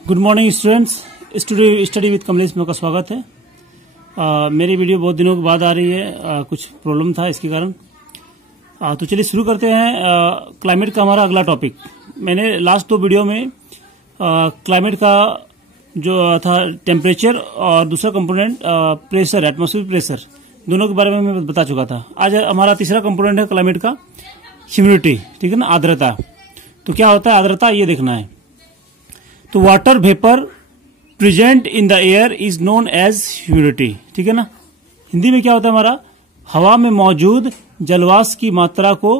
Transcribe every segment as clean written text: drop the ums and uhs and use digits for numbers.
Good morning students, study with Kamlesh में आपका स्वागत है। मेरी वीडियो बहुत दिनों के बाद आ रही है, कुछ प्रॉब्लम था इसके कारण। तो चलिए शुरू करते हैं। क्लाइमेट का हमारा अगला टॉपिक। मैंने लास्ट दो वीडियो में क्लाइमेट का जो था टेम्परेचर और दूसरा कंपोनेंट प्रेशर, एटमॉस्फेरिक प्रेशर, दोनों के बारे में मैं बता चुका था। आज हमारा तीसरा कंपोनेंट है क्लाइमेट का ह्यूमिडिटी, ठीक है ना, आर्द्रता। तो क्या होता है आर्द्रता, ये देखना है। तो water vapour present in the air is known as humidity, ठीक है ना। हिंदी में क्या होता है हमारा, हवा में मौजूद जलवाष्प की मात्रा को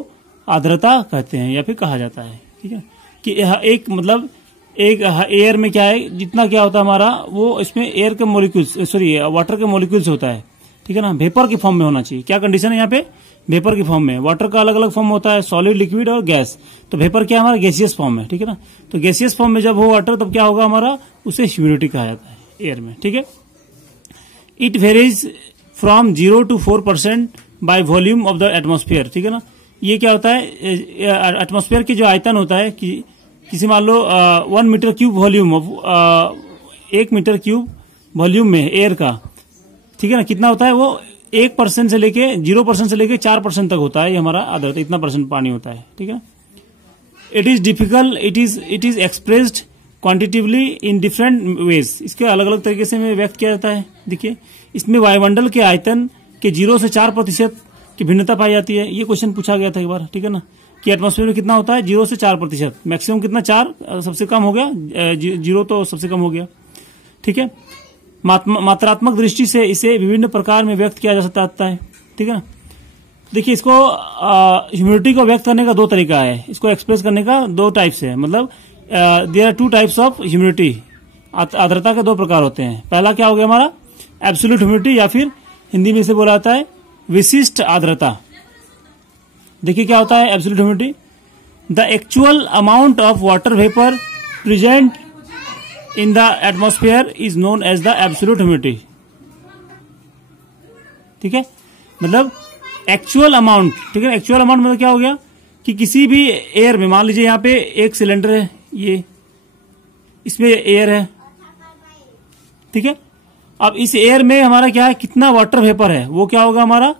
आर्द्रता कहते हैं या फिर कहा जाता है, ठीक है। कि एक मतलब एक एयर में क्या है, जितना क्या होता है हमारा, वो इसमें एयर के मॉलिक्यूल्स, सॉरी वाटर के मॉलिक्यूल्स होता है, ठीक है ना। वेपर की फॉर्म में होना चाहिए। क्या कंडीशन है यहाँ पे, वेपर की फॉर्म में। वाटर का अलग अलग फॉर्म होता है, सॉलिड, लिक्विड और गैस। तो वेपर क्या हमारा गैसियस फॉर्म है, ठीक है ना। तो गैसियस फॉर्म में जब हो वाटर, तब क्या होगा हमारा, उसे ह्यूमिडिटी कहा जाता है एयर में, ठीक है। It varies from 0 to 4% by volume of the atmosphere, ठीक है ना। ये क्या होता है, एटमॉस्फेयर की जो आयतन होता है कि किसी मान लो 1 metre cube volume of 1 metre cube volume में एयर का, ठीक है ना, कितना होता है वो 1% से लेके 0% से लेके 4% तक होता है। ये हमारा आर्द्रता, इतना परसेंट पानी होता है, ठीक है। It is difficult, it is expressed quantitatively in different ways. इसके अलग अलग तरीके से व्यक्त किया जाता है। देखिए, इसमें वायुमंडल के आयतन के 0 से 4% की भिन्नता पाई जाती है। ये क्वेश्चन पूछा गया था एक बार, ठीक है ना, कि एटमॉस्फेयर में कितना होता है, 0 से 4%। मैक्सिमम कितना, 4 सबसे कम हो गया, 0 तो सबसे कम हो गया, ठीक है। मात्रात्मक दृष्टि से इसे विभिन्न प्रकार में व्यक्त किया जा सकता है, ठीक है ना। देखिए, इसको ह्यूमिडिटी को व्यक्त करने का दो तरीका है, इसको एक्सप्रेस करने का दो टाइप्स है। मतलब there are 2 types of humidity. आर्द्रता के 2 प्रकार होते हैं। पहला क्या हो गया हमारा, एब्सोल्यूट ह्यूमिडिटी, या फिर हिंदी में इसे बोला जाता है विशिष्ट आर्द्रता। देखिए क्या होता है absolute humidity, the actual amount of water vapour present in the atmosphere is known as the absolute humidity, ठीक है। मतलब एक्चुअल अमाउंट, ठीक है। एक्चुअल अमाउंट मतलब क्या हो गया कि किसी भी एयर में, मान लीजिए यहाँ पे एक सिलेंडर है, ये इसमें एयर है, ठीक है। अब इस एयर में हमारा क्या है, कितना वाटर वेपर है, वो क्या होगा हमारा,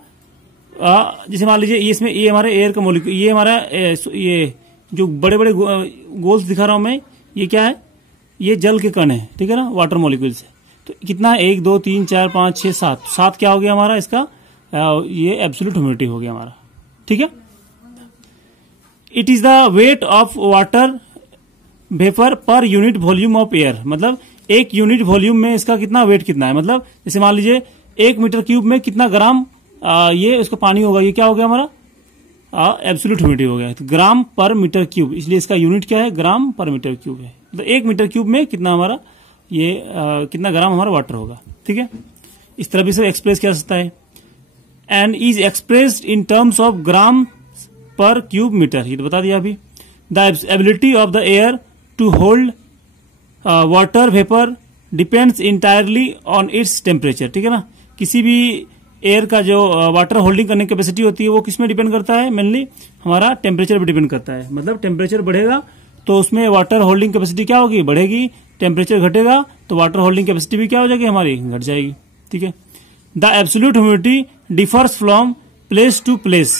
जैसे मान लीजिए इसमें ये हमारे एयर का मॉलिक्यूल, ये हमारा ये जो बड़े बड़े गोल्स दिखा रहा हूं मैं, ये क्या है, ये जल के कण है, ठीक है ना, वाटर मॉलिक्यूल्स है। तो कितना, 1 2 3 4 5 6 7 क्या हो गया हमारा इसका, ये एब्सोल्यूट ह्यूमिडिटी हो गया हमारा, ठीक है। It is the weight of water vapour per unit volume of air. मतलब एक यूनिट वॉल्यूम में इसका कितना वेट कितना है, मतलब जैसे मान लीजिए 1 मीटर क्यूब में कितना ग्राम ये उसका पानी होगा, ये क्या हो गया हमारा, एब्सोल्यूट ह्यूमिडिटी हो गया। तो ग्राम पर मीटर क्यूब, इसलिए इसका यूनिट क्या है, ग्राम पर मीटर क्यूब है। तो 1 मीटर क्यूब में कितना हमारा ये कितना ग्राम हमारा वाटर होगा, ठीक है। इस तरह भी से एक्सप्रेस किया जा सकता है। And is expressed in terms of gram per cube metre, ये तो बता दिया अभी। The ability of the air to hold water vapour depends entirely on its temperature, ठीक है ना। किसी भी एयर का जो वाटर होल्डिंग करने की कैपेसिटी होती है, वो किस में डिपेंड करता है, मेनली हमारा टेम्परेचर पर डिपेंड करता है। मतलब टेम्परेचर बढ़ेगा तो उसमें वाटर होल्डिंग कैपेसिटी क्या होगी, बढ़ेगी। टेम्परेचर घटेगा तो वाटर होल्डिंग कैपेसिटी भी क्या हो जाएगी हमारी, घट जाएगी, ठीक है। The absolute humidity differs from place to place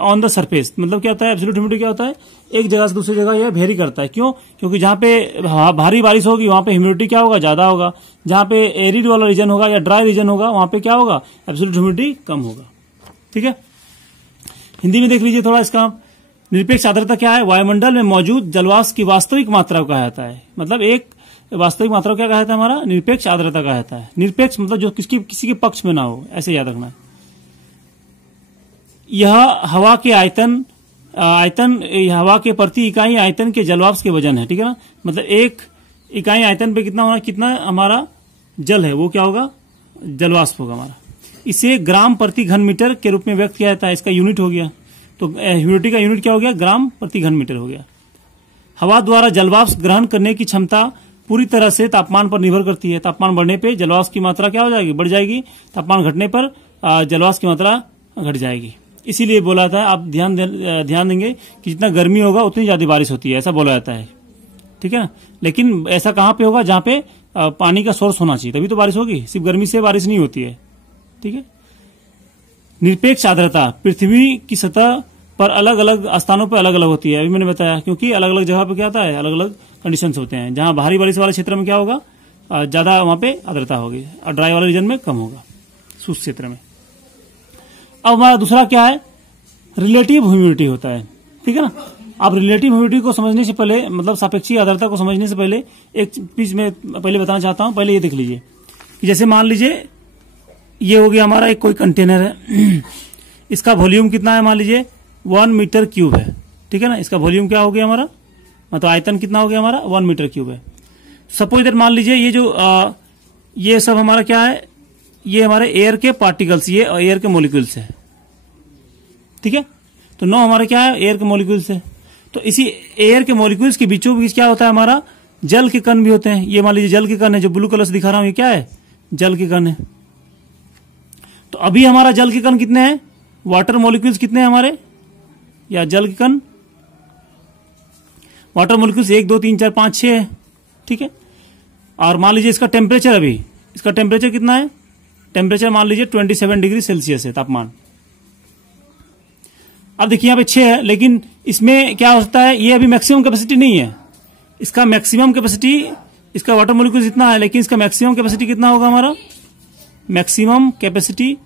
on the surface. मतलब क्या होता है, एब्सोल्यूट ह्यूमिडिटी क्या होता है, एक जगह से दूसरी जगह यह वेरी करता है। क्यों, क्योंकि जहां पे भारी बारिश होगी वहां पे ह्यूमिडिटी क्या होगा, ज्यादा होगा। जहां पे एरिड वाला रीजन होगा या ड्राई रीजन होगा, वहां पे क्या होगा, एब्सोल्यूट ह्यूमिडिटी कम होगा, ठीक है। हिंदी में देख लीजिए थोड़ा इसका। निरपेक्ष आर्द्रता क्या है, वायुमंडल में मौजूद जलवाष्प की वास्तविक मात्रा को कहा जाता है। मतलब एक वास्तविक मात्रा क्या कहा जाता है हमारा, निरपेक्ष आर्द्रता कहा जाता है। निरपेक्ष मतलब जो किसी के पक्ष में ना हो, ऐसे याद रखना है। यह हवा के आयतन हवा के प्रति इकाई आयतन के जलवाष्प के वजन है, ठीक है ना। मतलब एक इकाई आयतन पे कितना होगा, कितना हमारा जल है, वो क्या होगा, जलवाष्प होगा हमारा। इसे ग्राम प्रति घन मीटर के रूप में व्यक्त किया जाता है, इसका यूनिट हो गया। तो ह्यूमिडिटी का यूनिट क्या हो गया, ग्राम प्रति घन मीटर हो गया। हवा द्वारा जलवाष्प ग्रहण करने की क्षमता पूरी तरह से तापमान पर निर्भर करती है। तापमान बढ़ने पे जलवाष्प की मात्रा क्या हो जाएगी, बढ़ जाएगी। तापमान घटने पर जलवाष्प की मात्रा घट जाएगी। इसीलिए बोला था, आप ध्यान देंगे कि जितना गर्मी होगा उतनी ज्यादा बारिश होती है, ऐसा बोला जाता है। ठीक है ना। लेकिन ऐसा कहाँ पे होगा जहां पे पानी का सोर्स होना चाहिए, तभी तो बारिश होगी, सिर्फ गर्मी से बारिश नहीं होती है, ठीक है। निरपेक्ष आर्द्रता पृथ्वी की सतह पर अलग अलग स्थानों पर अलग अलग होती है, अभी मैंने बताया, क्योंकि अलग अलग जगह पे क्या होता है, अलग अलग कंडीशंस होते हैं। जहां भारी बारिश वाले क्षेत्र में क्या होगा, ज्यादा वहां पे आर्द्रता होगी, और ड्राई वाले रीजन में कम होगा, शुष्क क्षेत्र में। अब हमारा दूसरा क्या है, रिलेटिव ह्यूमिडिटी होता है, ठीक है ना। आप रिलेटिव ह्यूमिडिटी को समझने से पहले, मतलब सापेक्षिक आर्द्रता को समझने से पहले एक चीज मैं पहले बताना चाहता हूं। पहले ये देख लीजिए कि जैसे मान लीजिए ये हो गया हमारा एक कोई कंटेनर है, इसका वॉल्यूम कितना है, मान लीजिए 1 मीटर क्यूब है, ठीक है ना। इसका वॉल्यूम क्या हो गया हमारा, मतलब आयतन कितना हो गया हमारा, 1 मीटर क्यूब है। सपोज इधर मान लीजिए ये जो ये सब हमारा क्या है, ये हमारे एयर के पार्टिकल्स, ये एयर के मॉलिक्यूल्स है, ठीक है। तो 9 हमारे क्या है, एयर के मॉलिक्यूल्स है। तो इसी एयर के मॉलिक्यूल्स के बीचों बीच क्या होता है हमारा, जल के कण भी होते हैं। ये मान लीजिए जल के कण है, जो ब्लू कलर से दिखा रहा हूं, ये क्या है, जल के कण है। तो अभी हमारा जल के कण कितने हैं, वाटर मॉलिक्यूल्स कितने हैं हमारे, या जल के कण वाटर मॉलिक्यूल्स 1 2 3 4 5 6 है, ठीक है। और मान लीजिए इसका टेम्परेचर, अभी इसका टेम्परेचर कितना है, टेम्परेचर मान लीजिए 27 डिग्री सेल्सियस है तापमान। अब देखिए यहाँ पे 6 है, लेकिन इसमें क्या होता है, ये अभी मैक्सिमम कैपेसिटी नहीं है, इसका मैक्सिमम कैपेसिटी, इसका वाटर मॉलिक्यूल्स इतना है, लेकिन इसका मैक्सिमम कैपेसिटी कितना होगा हमारा, मैक्सिमम कैपेसिटी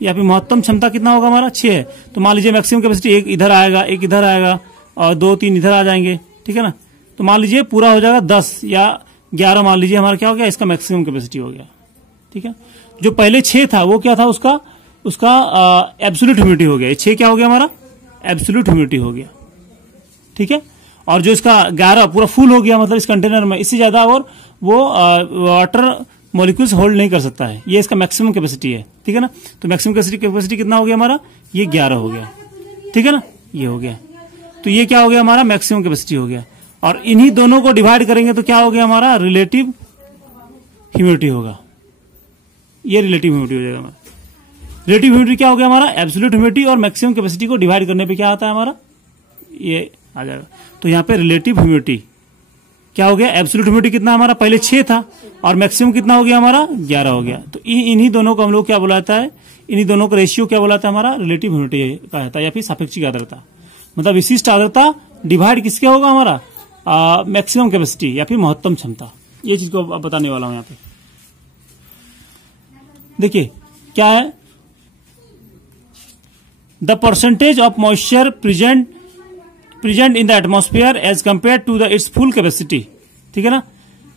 या फिर महत्तम क्षमता कितना होगा हमारा, 6 है। तो मान लीजिए मैक्सिमम कैपेसिटी एक इधर आएगा, एक इधर आएगा, और 2 3 इधर आ जाएंगे, ठीक है ना। तो मान लीजिए पूरा हो जाएगा 10 या 11, मान लीजिए हमारा क्या हो गया, इसका मैक्सिमम कैपेसिटी हो गया, ठीक है। जो पहले 6 था वो क्या था, उसका एब्सोल्यूट ह्यूमिडिटी हो गया, 6 क्या हो गया हमारा, एब्सोल्यूट ह्यूमिडिटी हो गया, ठीक है। और जो इसका 11 पूरा फुल हो गया, मतलब इस कंटेनर में इससे ज्यादा और वो वाटर मॉलिक्यूल्स होल्ड नहीं कर सकता है, ये इसका मैक्सिमम कैपेसिटी है, ठीक है ना। तो मैक्सिमम कैपेसिटी कितना हो गया हमारा, ये 11 हो गया, ठीक है ना, ये हो गया। तो ये क्या हो गया हमारा, मैक्सिमम कैपेसिटी हो गया। और इन्हीं दोनों को डिवाइड करेंगे तो क्या हो गया हमारा, रिलेटिव ह्यूमिडिटी होगा, ये रिलेटिव ह्यूमिडिटी हो जाएगा हमारा। रिलेटिव ह्यूमिडिटी क्या हो गया हमारा, एब्सोल्यूट ह्यूमिडिटी और मैक्सिमम कैपेसिटी को डिवाइड करने पे क्या आता है हमारा, ये आ जाएगा। तो यहाँ पे रिलेटिव ह्यूमिडिटी क्या हो गया, एब्सोल्यूट ह्यूमिडिटी कितना हमारा, पहले 6 था, और मैक्सिमम कितना हो गया हमारा, 11 हो गया। तो इन्हीं दोनों को हम लोग क्या बुलाता है, इन्हीं दोनों का रेशियो क्या बुलाता है हमारा, रिलेटिव ह्यूमिडिटी कहता है, या फिर सापेक्षिक आर्द्रता। मतलब विशिष्ट आर्द्रता डिवाइड किसके होगा हमारा, मैक्सिमम कैपेसिटी या फिर महत्तम क्षमता। ये चीज को बताने वाला हूं यहाँ पे। देखिए क्या है, the percentage of moisture present in the atmosphere as compare to the its full capacity, ठीक है ना,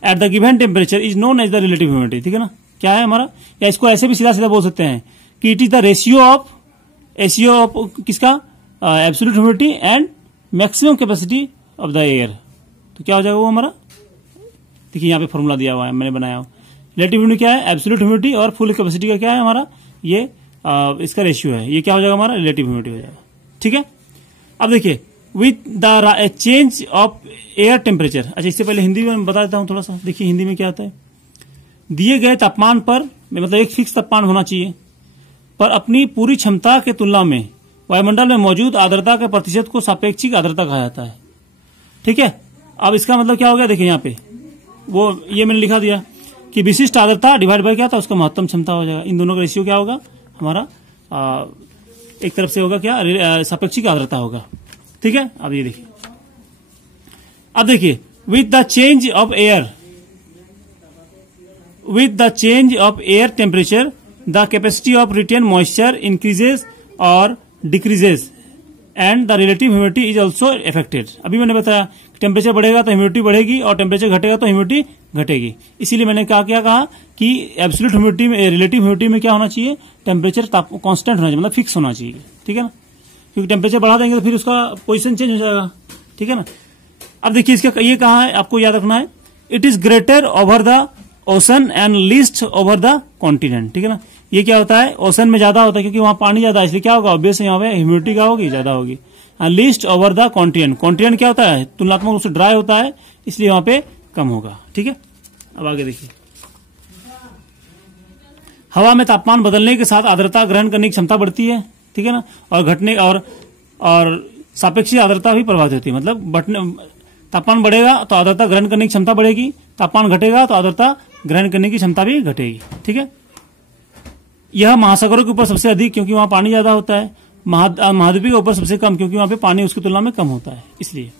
at the given temperature is known as the relative humidity, ठीक है ना। क्या है हमारा, या इसको ऐसे भी सीधा सीधा बोल सकते हैं कि it is the ratio of किसका, absolute humidity and maximum capacity of the air. तो क्या हो जाएगा वो हमारा, देखिए यहाँ पे फॉर्मूला दिया हुआ है, मैंने बनाया हूं। रिलेटिव ह्यूमिडिटी क्या है, एब्सोल्यूट ह्यूमिडिटी, और फुल कैपेसिटी का क्या है हमारा, ये इसका रेशियो है, ये क्या हो जाएगा हमारा, रिलेटिव ह्यूमिडिटी हो जाएगा, ठीक है। अब देखिए with the change of air temperature, अच्छा इससे पहले हिंदी में बता देता हूं थोड़ा सा। देखिए हिंदी में क्या आता है, दिए गए तापमान पर, मतलब एक फिक्स तापमान होना चाहिए, पर अपनी पूरी क्षमता के तुलना में वायुमंडल में मौजूद आर्द्रता के प्रतिशत को सापेक्षिक आर्द्रता कहा जाता है, ठीक है। अब इसका मतलब क्या हो गया, देखिए यहाँ पे वो ये मैंने लिखा दिया कि विशिष्ट आर्द्रता डिवाइड बाय क्या था, उसका महत्तम क्षमता हो जाएगा। इन दोनों का रेशियो क्या होगा हमारा, एक तरफ से होगा क्या, सापेक्षिक आर्द्रता होगा, ठीक है। अब ये देखिए, अब देखिए with the change of air temperature the capacity of retain moisture increases और decreases and the relative humidity is also affected. अभी मैंने बताया टेम्परेचर बढ़ेगा तो ह्यूमिडिटी बढ़ेगी, और टेम्परेचर घटेगा तो ह्यूमिडिटी घटेगी। इसीलिए मैंने क्या कहा कि एब्सोल्यूट ह्यूमिडिटी में, रिलेटिव ह्यूमिडिटी में क्या होना चाहिए, टेम्परेचर कांस्टेंट होना चाहिए, मतलब फिक्स होना चाहिए, ठीक है ना। क्योंकि टेम्परेचर बढ़ा देंगे तो फिर उसका पोजीशन चेंज हो जाएगा, ठीक है ना। अब देखिए इसका ये कहा है, आपको याद रखना है, it is greater over the ocean and least over the continent, ठीक है ना। ये क्या होता है, ओशन में ज्यादा होता है क्योंकि वहां पानी ज्यादा है, इसलिए क्या होगा, ऑब्वियस यहाँ पे ह्यूमिडिटी क्या होगी, ज्यादा होगी। Least over the continent, continent क्या होता है, तुलनात्मक रूप से ड्राई होता है, इसलिए वहां पे कम होगा, ठीक है। अब आगे देखिए, हवा में तापमान बदलने के साथ आर्द्रता ग्रहण करने की क्षमता बढ़ती है, ठीक है ना, और घटने और सापेक्षिक आर्द्रता भी प्रभावित होती है, मतलब तापमान बढ़ेगा तो आर्द्रता ग्रहण करने की क्षमता बढ़ेगी, तापमान घटेगा तो आर्द्रता ग्रहण करने की क्षमता भी घटेगी। ठीक है, यह महासागरों के ऊपर सबसे अधिक क्योंकि वहां पानी ज्यादा होता है, महाद्वीपीय के ऊपर सबसे कम क्योंकि वहां पे पानी उसकी तुलना में कम होता है, इसलिए।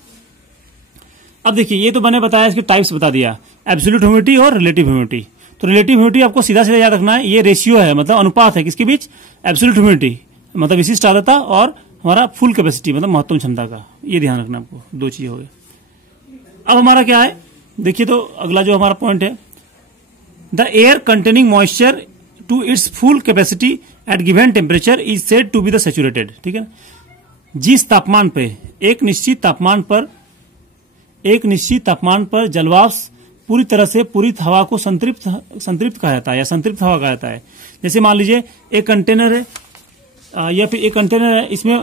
अब देखिए, ये तो मैंने बताया, इसके टाइप्स बता दिया, एब्सोल्यूट ह्यूमिडिटी और रिलेटिव ह्यूमिडिटी। तो रिलेटिव ह्यूमिडिटी आपको सीधा सीधा याद रखना है, ये रेशियो है, मतलब अनुपात है किसके बीच, एब्सोल्यूट ह्यूमिडिटी मतलब विशिष्ट आर्द्रता और हमारा फुल कैपेसिटी मतलब महत्तम क्षमता का, ये ध्यान रखना आपको, दो चीजें हो गई। अब हमारा क्या है, देखिए, तो अगला जो हमारा पॉइंट है, the air containing moisture to its full capacity at given temperature is said to be the saturated. ठीक है, जिस तापमान पे एक निश्चित तापमान पर जलवाष्प पूरी तरह से पूरित हवा को संतृप्त कहा जाता है या संतृप्त हवा कहा जाता है। जैसे मान लीजिए एक कंटेनर है या फिर एक कंटेनर है, इसमें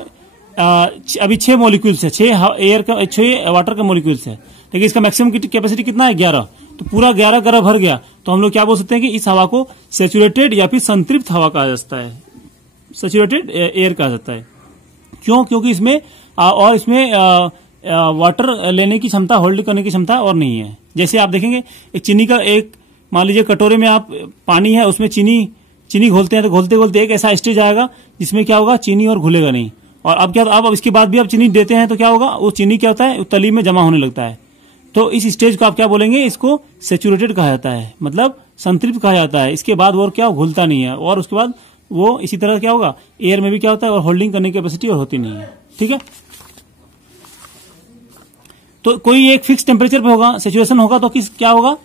अभी 6 मॉलिक्यूल्स है, 6 वाटर का मॉलिक्यूल्स है, लेकिन इसका मैक्सिमम कैपेसिटी कितना है, 11। तो पूरा 11 गर्भ भर गया, तो हम लोग क्या बोल सकते हैं कि इस हवा को सैचुरेटेड या फिर संतृप्त हवा कहा जाता है, सैचुरेटेड एयर कहा जाता है। क्यों? क्योंकि इसमें वाटर लेने की क्षमता, होल्ड करने की क्षमता और नहीं है। जैसे आप देखेंगे, एक चीनी का, एक मान लीजिए कटोरे में आप पानी है, उसमें चीनी घोलते हैं, तो घोलते घोलते एक ऐसा स्टेज आएगा जिसमें क्या होगा, चीनी और घुलेगा नहीं। और अब क्या, अब इसके बाद भी आप चीनी देते हैं तो क्या होगा, वो चीनी क्या होता है, तली में जमा होने लगता है। तो इस स्टेज को आप क्या बोलेंगे, इसको सैचुरेटेड कहा जाता है, मतलब संतृप्त कहा जाता है। इसके बाद वो क्या घुलता नहीं है, और उसके बाद वो इसी तरह क्या होगा, एयर में भी क्या होता है, और होल्डिंग करने की कैपेसिटी और होती नहीं है। ठीक है, तो कोई एक फिक्स टेम्परेचर पे होगा, सैचुरेशन होगा तो क्या होगा,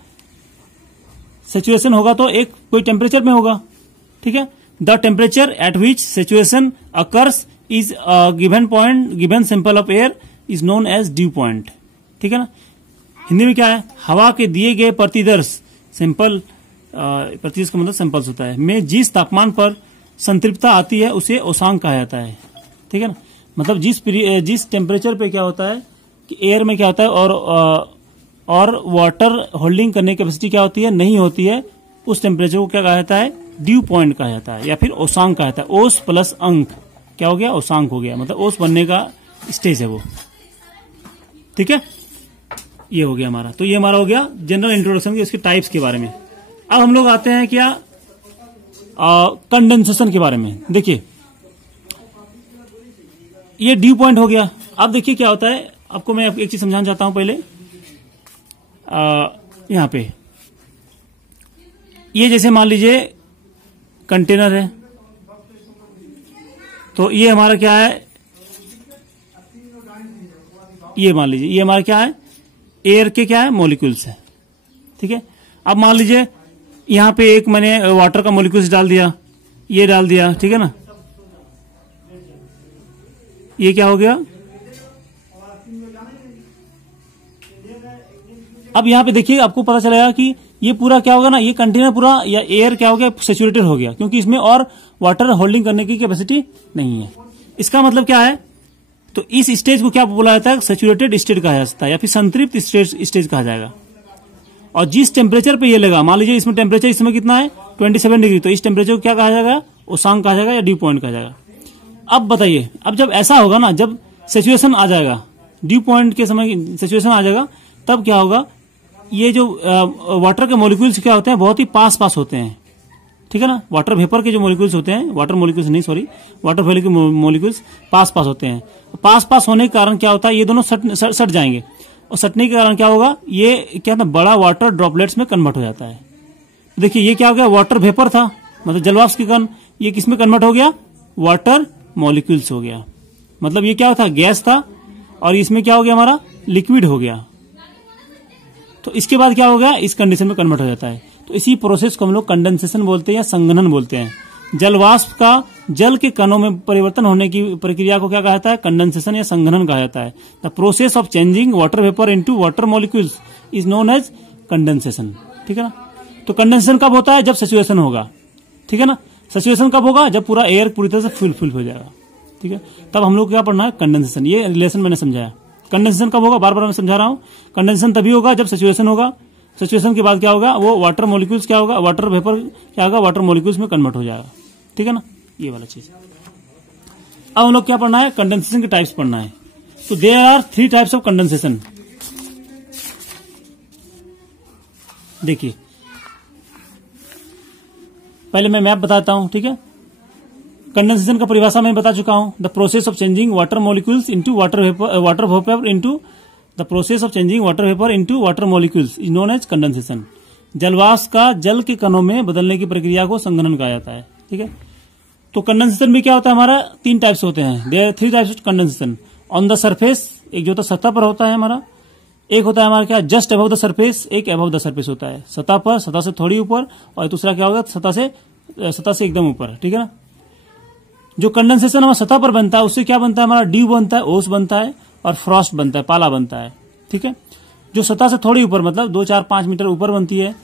सैचुरेशन होगा तो एक कोई टेम्परेचर में होगा। ठीक है, the temperature at which saturation occurs is given point, given sample of air is known as dew point. ठीक है ना, हिंदी में क्या है, हवा के दिए गए प्रतिदर्श सैंपल, प्रतिदर्श का मतलब सैंपल्स होता है, में जिस तापमान पर संतृप्तता आती है उसे ओसांक कहा जाता है। ठीक है ना, मतलब जिस टेम्परेचर पे क्या होता है कि एयर में क्या होता है और वाटर होल्डिंग करने की कैपेसिटी क्या होती है, नहीं होती है, उस टेम्परेचर को क्या कहा जाता है, ड्यू पॉइंट कहा जाता है या फिर ओसांक कहा जाता है। ओस प्लस अंक क्या हो गया, ओसांक हो गया, मतलब ओस बनने का स्टेज है वो। ठीक है, ये हो गया हमारा। तो ये हमारा हो गया जनरल इंट्रोडक्शन के इसके टाइप्स के बारे में। अब हम लोग आते हैं क्या, कंडेंसेशन के बारे में। देखिए, ये ड्यू पॉइंट हो गया। अब देखिए क्या होता है, आपको मैं एक चीज समझाना चाहता हूं पहले। यहां पे ये जैसे मान लीजिए कंटेनर है, तो ये हमारा क्या है, ये मान लीजिए ये हमारा क्या है, एयर के क्या है, मॉलिक्यूल्स है। ठीक है, अब मान लीजिए यहां पे एक मैंने वाटर का मॉलिक्यूल्स डाल दिया, ये डाल दिया। ठीक है ना, ये क्या हो गया, अब यहां पे देखिए आपको पता चलेगा कि ये पूरा क्या होगा ना, ये कंटेनर पूरा या एयर क्या हो गया, सैचुरेटेड हो गया, क्योंकि इसमें और वाटर होल्डिंग करने की कैपेसिटी नहीं है। इसका मतलब क्या है, तो इस स्टेज को क्या बोला जाता है, सैचुरेटेड स्टेट कहा जाता है या फिर संतृप्त स्टेज कहा जाएगा। और जिस टेम्परेचर पे ये लगा, मान लीजिए इसमें टेम्परेचर इस समय कितना है, 27 डिग्री, तो इस टेम्परेचर को क्या कहा जाएगा, ओसांक कहा जाएगा या ड्यू पॉइंट कहा जाएगा। अब बताइए, अब जब ऐसा होगा ना, जब सैचुरेशन आ जाएगा, ड्यू पॉइंट के समय सैचुरेशन आ जाएगा, तब क्या होगा, ये जो वाटर के मॉलिक्यूल्स क्या होते हैं, बहुत ही पास होते हैं। ठीक है ना, वाटर वेपर के जो मॉलिक्यूल्स होते हैं, वाटर मॉलिक्यूल्स नहीं, सॉरी, वाटर वेपर के मॉलिक्यूल्स पास होते हैं। पास होने के कारण क्या होता है, ये दोनों सट जाएंगे, और सटने के कारण क्या होगा, ये क्या था, बड़ा वाटर ड्रॉपलेट्स में कन्वर्ट हो जाता है। देखिए ये क्या हो गया, वाटर वेपर था, मतलब जलवाष्प के कारण, ये किस में कन्वर्ट हो गया, वाटर मॉलिक्यूल्स हो गया। मतलब ये क्या था, गैस था, और इसमें क्या हो गया, हमारा लिक्विड हो गया। तो इसके बाद क्या हो गया, इस कंडीशन में कन्वर्ट हो जाता है। तो इसी प्रोसेस को हम लोग कंडेंसेशन बोलते हैं या संघनन बोलते हैं। जलवाष्प का जल के कणों में परिवर्तन होने की प्रक्रिया को क्या कहा जाता है, कंडेंसेशन या संघनन कहा जाता है। The process of changing water vapour into water molecules is known as condensation. ठीक है ना, तो कंडेंसेशन कब होता है, जब सैचुरेशन होगा। ठीक है ना, सैचुरेशन कब होगा, जब पूरा एयर पूरी तरह से फुल हो जाएगा। ठीक है, तब हम लोग क्या पढ़ना है, कंडेंसेशन। ये रिलेशन मैंने समझाया। कंडेंसेशन कब होगा, बार बार मैं समझा रहा हूं, कंडेंसेशन तभी होगा जब सैचुरेशन होगा। सैचुरेशन के बाद क्या होगा, वो वाटर मॉलिक्यूल्स क्या होगा, वाटर वेपर क्या होगा, वाटर मॉलिक्यूल्स में कन्वर्ट हो जाएगा। ठीक है ना, ये वाला चीज। अब हम लोग क्या पढ़ना है, कंडेंसेशन के टाइप्स पढ़ना है। तो there are 3 types of condensation. देखिए पहले मैं मैप बताता हूं, ठीक है। कंडेंसेशन का परिभाषा मैं बता चुका हूं। The process of changing water molecules into water vapour into the process of changing water vapour into water molecules is known as condensation. जलवाष्प का जल के कणों में बदलने की प्रक्रिया को संघनन कहा जाता है, ठीक है। तो कंडेंसेशन में क्या होता है हमारा, 3 टाइप्स होते हैं। There are 3 types of condensation. On the surface, एक जो होता है सतह पर होता है हमारा, एक होता है हमारा क्या जस्ट अबव द सरफेस, एक अबव द सरफेस होता है, सतह पर, सतह से थोड़ी ऊपर, और दूसरा क्या होगा सतह से एकदम ऊपर, ठीक है ना। जो कंडेंसेशन हमारा सतह पर बनता है उससे क्या बनता है हमारा, ड्यू बनता है, ओस बनता है और फ्रॉस्ट बनता है, पाला बनता है, ठीक है। जो सतह से थोड़ी ऊपर मतलब 2, 4, 5 मीटर ऊपर बनती है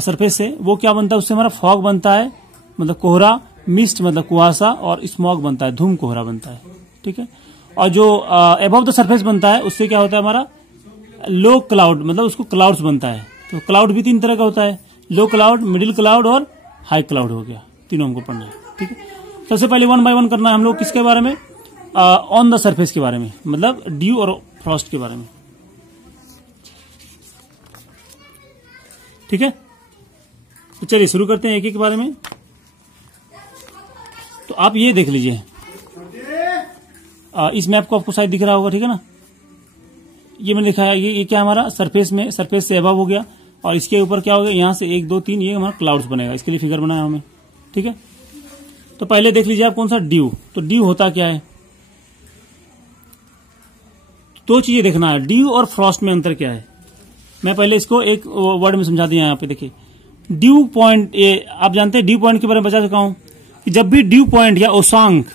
सरफेस से, वो क्या बनता है, उससे हमारा फॉग बनता है, मतलब कोहरा, मिस्ट मतलब कुहासा, और स्मॉग बनता है, धूम कोहरा बनता है, ठीक है। और जो अबव द सरफेस बनता है उससे क्या होता है हमारा लो क्लाउड, मतलब उसको क्लाउड्स बनता है। तो क्लाउड भी 3 तरह का होता है, लो क्लाउड, मिडिल क्लाउड और हाई क्लाउड हो गया, तीनों हमको पढ़ना है, ठीक है। सबसे पहले 1 बाय 1 करना है हम लोग, किसके बारे में, ऑन द सरफेस के बारे में, मतलब ड्यू और फ्रॉस्ट के बारे में, ठीक है। तो चलिए शुरू करते हैं एक एक के बारे में। तो आप ये देख लीजिए, इस मैप को आपको शायद दिख रहा होगा, ठीक है ना। ये मैंने लिखा है, ये क्या हमारा सरफेस में, सरफेस से अबव हो गया, और इसके ऊपर क्या हो गया, यहां से 1, 2, 3 ये हमारा क्लाउड्स बनेगा, इसके लिए फिगर बनाया हमें, ठीक है। तो पहले देख लीजिए आप कौन सा ड्यू। तो ड्यू होता क्या है, 2 चीजें देखना है, ड्यू और फ्रॉस्ट में अंतर क्या है। मैं पहले इसको एक वर्ड में समझा दिया, यहाँ पे देखिए ड्यू पॉइंट, ये आप जानते हैं ड्यू पॉइंट के बारे में बता चुका हूं कि जब भी ड्यू पॉइंट या ओसांक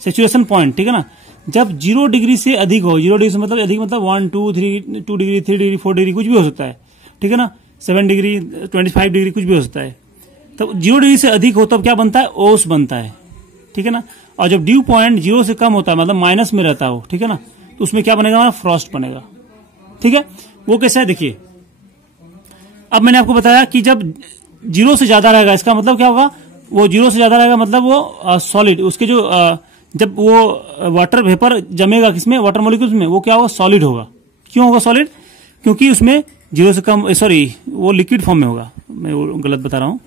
सेचुरेशन पॉइंट, ठीक है ना, जब 0 डिग्री से अधिक हो, 0 डिग्री से मतलब अधिक मतलब 1, 2, 3, 2 डिग्री, 3 डिग्री, 4 डिग्री कुछ भी हो सकता है, ठीक है ना, 7 डिग्री, 25 डिग्री कुछ भी हो सकता है। तब 0 डिग्री से अधिक हो तब क्या बनता है, ओस बनता है, ठीक है ना। और जब ड्यू पॉइंट 0 से कम होता है, मतलब माइनस में रहता हो, ठीक है ना, तो उसमें क्या बनेगा हमारा, फ्रॉस्ट बनेगा, ठीक है। वो कैसा है देखिए, अब मैंने आपको बताया कि जब 0 से ज्यादा रहेगा, इसका मतलब क्या होगा, वो 0 से ज्यादा रहेगा मतलब वो सॉलिड, उसके जो जब वो वाटर वेपर जमेगा किसमें, वाटर मॉलिक्यूल्स में, वो क्या होगा, सॉलिड होगा। क्यों होगा सॉलिड, क्योंकि उसमें 0 से कम, सॉरी वो लिक्विड फॉर्म में होगा, मैं वो गलत बता रहा हूं।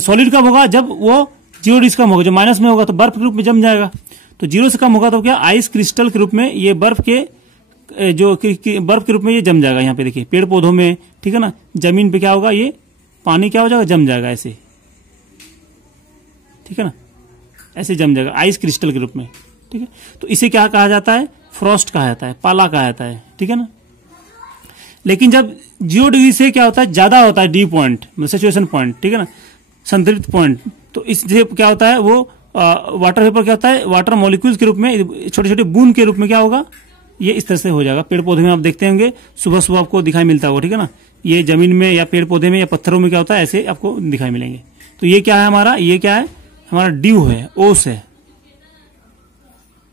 सॉलिड कब होगा, जब वो 0 डिग्री से कम होगा, जो माइनस में होगा तो बर्फ के रूप में जम जाएगा। तो 0 से कम होगा तो क्या, आइस क्रिस्टल के रूप में ये बर्फ के बर्फ के रूप में ये जम जाएगा। यहाँ पे देखिए पेड़ पौधों में, ठीक है ना, जमीन पे क्या होगा, ये पानी क्या हो जाएगा, जम जाएगा ऐसे, ठीक है ना, ऐसे जम जाएगा आइस क्रिस्टल के रूप में, ठीक है। तो इसे क्या कहा जाता है, फ्रॉस्ट कहा जाता है, पाला कहा जाता है, ठीक है ना। लेकिन जब 0 डिग्री से क्या होता है, ज्यादा होता है ड्यू पॉइंट, सेचुरेशन पॉइंट, ठीक है ना, संतृप्त पॉइंट, तो इससे क्या होता है, वो वाटर वेपर क्या होता है, वाटर मॉलिक्यूल्स के रूप में, छोटे छोटे बूंद के रूप में क्या होगा, ये इस तरह से हो जाएगा। पेड़ पौधे में आप देखते होंगे, सुबह सुबह आपको दिखाई मिलता होगा, ठीक है ना, ये जमीन में या पेड़ पौधे में या पत्थरों में क्या होता है, ऐसे आपको दिखाई मिलेंगे। तो ये क्या है हमारा, ये क्या है हमारा, ड्यू है, ओस है,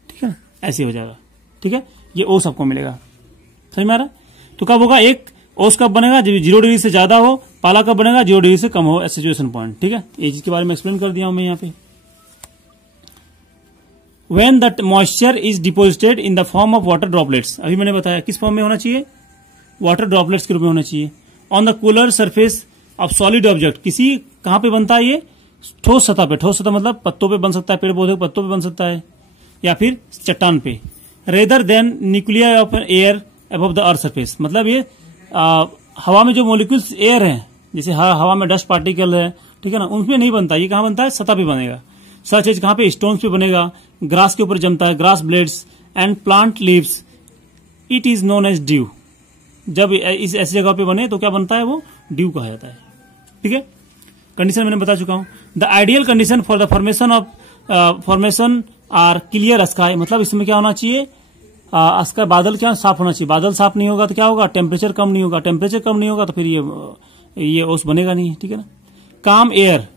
ठीक है ना, ऐसे हो जाएगा, ठीक है। ये ओस आपको मिलेगा, समझ में आ रहा। तो कब होगा, एक ओस कब बनेगा, जब 0 डिग्री से ज्यादा हो, पाला कब बनेगा, 0 डिग्री से कम हो, सैचुरेशन पॉइंट, ठीक है। ये चीज के बारे में एक्सप्लेन कर दिया हूं मैं यहाँ पे। When the moisture is deposited in the form of water droplets, अभी मैंने बताया किस फॉर्म में होना चाहिए, वाटर ड्रॉपलेट्स के रूप में होना चाहिए, on the cooler surface of solid object, किसी कहां पे बनता है ये, ठोस सतह पे, ठोस सतह मतलब पत्तों पे बन सकता है, पेड़ पौधे के पत्तों पे बन सकता है, या फिर चट्टान पे, rather than nuclear of air above the earth surface, मतलब ये हवा में जो मोलिक्यूल्स एयर हैं, जैसे हवा में डस्ट पार्टिकल है, ठीक है ना, उनमें नहीं बनता, ये कहां बनता है, सतह पे बनेगा। सच एज कहां पे, स्टोन्स पे बनेगा, ग्रास के ऊपर जमता है, grass blades and plant leaves, it is known as dew. जब इस ऐसी जगह पे बने तो क्या बनता है, वो ड्यू कहा जाता है, ठीक है। कंडीशन मैंने बता चुका हूं। The ideal condition for the formation are clear sky, मतलब इसमें क्या होना चाहिए, स्काई बादल क्या साफ होना चाहिए, बादल साफ नहीं होगा तो क्या होगा, टेम्परेचर कम नहीं होगा, टेम्परेचर कम नहीं होगा तो फिर ये ओस बनेगा नहीं, ठीक है ना। काम एयर,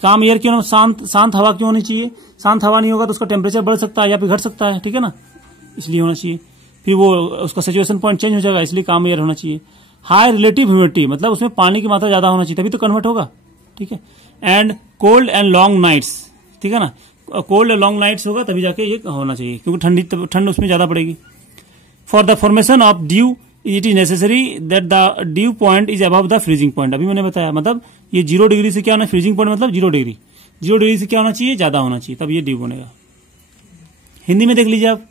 काम एयर क्यों, शांत हवा क्यों होनी चाहिए, शांत हवा नहीं होगा तो उसका टेम्परेचर बढ़ सकता है या फिर घट सकता है, ठीक है ना, इसलिए होना चाहिए। फिर वो उसका सैचुरेशन पॉइंट चेंज हो जाएगा, इसलिए काम एयर होना चाहिए। हाई रिलेटिव ह्यूमिडिटी, मतलब उसमें पानी की मात्रा ज्यादा होना चाहिए तभी तो कन्वर्ट होगा, ठीक है। And cold and long nights, ठीक है ना, कोल्ड एंड लॉन्ग नाइट्स होगा तभी जाके ये होना चाहिए, क्योंकि ठंड उसमें ज्यादा पड़ेगी। For the formation of due it is necessary that the due point is above the freezing point. अभी मैंने बताया, मतलब ये 0 डिग्री से क्या होना, फ्रीजिंग पॉइंट मतलब 0 डिग्री, 0 डिग्री से क्या होना चाहिए, ज्यादा होना चाहिए, तब ये ड्यू बनेगा। हिंदी में देख लीजिए आप,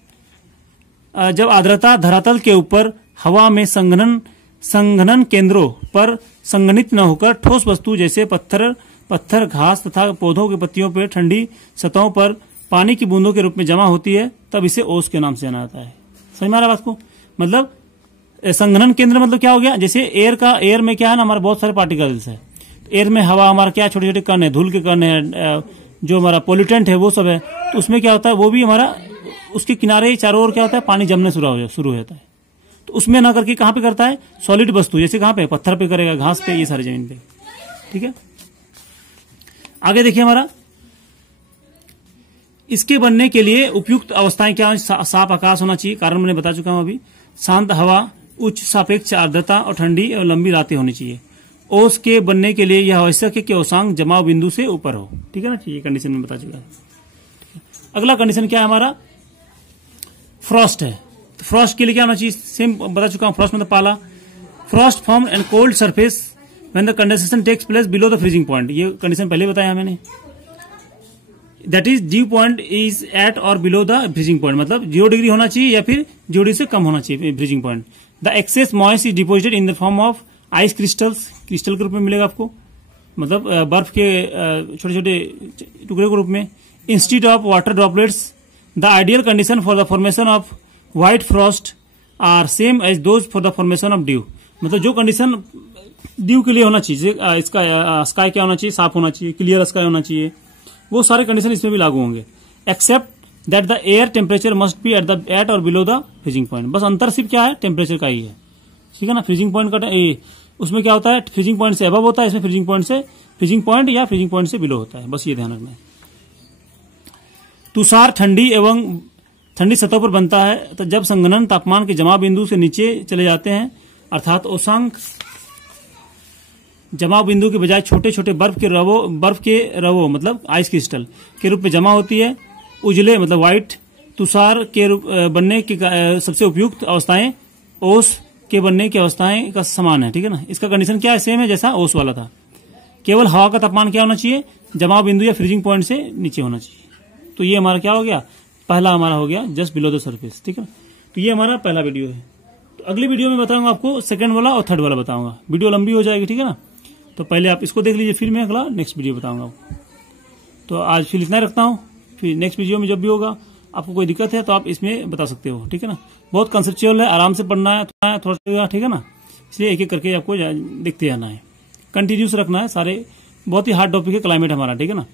जब आर्द्रता धरातल के ऊपर हवा में संघनन केंद्रों पर संघनित न होकर ठोस वस्तु जैसे पत्थर, घास तथा पौधों की पत्तियों पर ठंडी सतहों पर पानी की बूंदों के रूप में जमा होती है, तब इसे ओस के नाम से जाना जाता है। समझ में आ रहा है बात को? मतलब संघनन केंद्र मतलब क्या हो गया, जैसे एयर में क्या है ना, हमारे बहुत सारे पार्टिकल्स है। एयर में हवा हमारा क्या, छोटे छोटे कण है, धूल के कण है, जो हमारा पोल्यूटेंट है वो सब है। तो उसमें क्या होता है, वो भी हमारा उसके किनारे चारों ओर क्या होता है, पानी जमने शुरू हो जाता है। तो उसमें ना करके कहां पे करता है, सॉलिड वस्तु, जैसे कहां पे, पत्थर पे करेगा, घास पे, ये सारी जमीन पे। ठीक है, आगे देखिए हमारा, इसके बनने के लिए उपयुक्त अवस्थाएं क्या, साफ आकाश होना चाहिए, कारण मैंने बता चुका हूं अभी, शांत हवा, उच्च सापेक्ष आर्द्रता और ठंडी और लंबी रातें होनी चाहिए। ओस के बनने के लिए यह आवश्यक है कि ओसांक जमाव बिंदु से ऊपर हो। ठीक है ना, ये कंडीशन में बता चुका है। अगला कंडीशन क्या है हमारा, फ्रॉस्ट है। तो फ्रॉस्ट के लिए क्या होना चाहिए, सेम बता चुका हूं, फ्रॉस्ट मतलब पाला। Frost form and cold surface when the condensation takes place below the freezing point. ये कंडीशन पहले बताया मैंने, that is dew point is at or below the freezing point, मतलब 0 डिग्री होना चाहिए या फिर 0 डिग्री से कम होना चाहिए freezing point. The excess moist is deposited in the form of ice crystals, crystal के रूप में मिलेगा आपको, मतलब बर्फ के छोटे छोटे टुकड़े के रूप में, instead of water droplets. The ideal condition for the formation of white frost are same as those for the formation of dew. मतलब जो कंडीशन ड्यू के लिए होना चाहिए, इसका स्काई क्या होना चाहिए, साफ होना चाहिए, क्लियर स्काई होना चाहिए, वो सारे कंडीशन इसमें भी लागू होंगे। Except that the air temperature must be at or below the freezing point. बस अंतर सिर्फ क्या है, टेम्परेचर का ही है। ठीक है ना, फ्रीजिंग पॉइंट का उसमें क्या होता है, फ्रीजिंग पॉइंट से अबव होता है, इसमें फ्रीजिंग पॉइंट या फ्रीजिंग पॉइंट से बिलो होता है, बस ये ध्यान रखना है। तुषार ठंडी सतहों पर बनता है, तो जब संघनन तापमान के जमाव बिंदु से नीचे चले जाते हैं, अर्थात ओसांक जमाव बिंदु के बजाय छोटे छोटे बर्फ के रवो मतलब आइस क्रिस्टल के रूप में जमा होती है। उजले मतलब व्हाइट तुषार के बनने की सबसे उपयुक्त अवस्थाएं ओस के बनने की अवस्थाएं का समान है। ठीक है ना, इसका कंडीशन क्या है, सेम है जैसा ओस वाला था। केवल हवा का तापमान क्या होना चाहिए, जमाव बिंदु या फ्रीजिंग पॉइंट से नीचे होना चाहिए। तो ये हमारा क्या हो गया, पहला हमारा हो गया जस्ट बिलो द सरफेस। ठीक है, तो ये हमारा पहला वीडियो है। तो अगली वीडियो में बताऊंगा आपको सेकंड वाला और थर्ड वाला बताऊंगा, वीडियो लंबी हो जाएगी। ठीक है ना, तो पहले आप इसको देख लीजिए, फिर मैं अगला नेक्स्ट वीडियो बताऊंगा आपको। तो आज फिर इतना रखता हूँ, फिर नेक्स्ट वीडियो में जब भी होगा आपको कोई दिक्कत है तो आप इसमें बता सकते हो। ठीक है ना, बहुत कंसेप्चुअल है, आराम से पढ़ना है थोड़ा, ठीक है ना, इसलिए एक एक करके आपको देखते जाना है, कंटिन्यूस रखना है। सारे बहुत ही हार्ड टॉपिक है क्लाइमेट हमारा। ठीक है ना,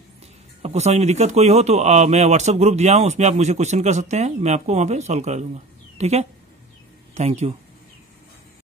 आपको समझ में दिक्कत कोई हो तो मैं व्हाट्सएप ग्रुप दिया हूँ, उसमें आप मुझे क्वेश्चन कर सकते हैं, मैं आपको वहां पे सॉल्व करा दूंगा। ठीक है, थैंक यू।